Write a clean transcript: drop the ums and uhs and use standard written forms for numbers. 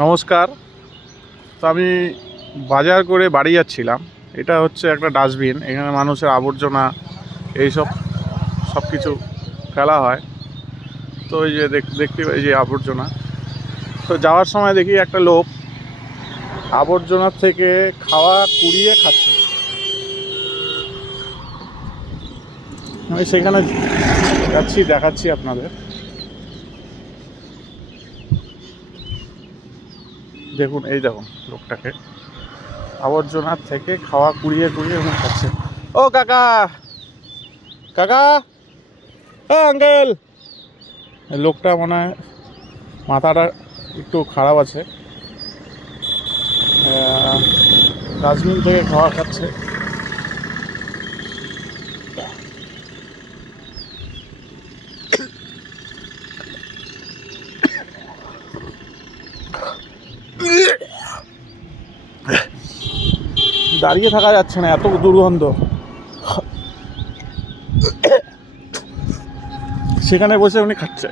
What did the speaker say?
নমস্কার। তো আমি বাজার করে বাড়ি যাচ্ছিলাম। এটা হচ্ছে একটা ডাস্টবিন, এখানে মানুষের আবর্জনা এইসব সব কিছু ফেলা হয়। তো এই যে দেখতে পাই যে আবর্জনা, তো যাওয়ার সময় দেখি একটা লোক আবর্জনার থেকে খাওয়া কুড়িয়ে খাচ্ছে। আমি সেখানে যাচ্ছি, দেখাচ্ছি আপনাদের। দেখুন, এই দেখুন লোকটাকে আবর্জনার থেকে খাওয়া কুড়িয়ে কুড়িয়ে উনি খাচ্ছে। ও কাকা, কাকা, ও আঙ্কেল। লোকটা মনে হয় মাথাটা একটু খারাপ আছে, ডাস্টবিন থেকে খাওয়া খাচ্ছে। দাঁড়িয়ে থাকা যাচ্ছে না, এত দুর্গন্ধ। সেখানে বসে উনি খাচ্ছে।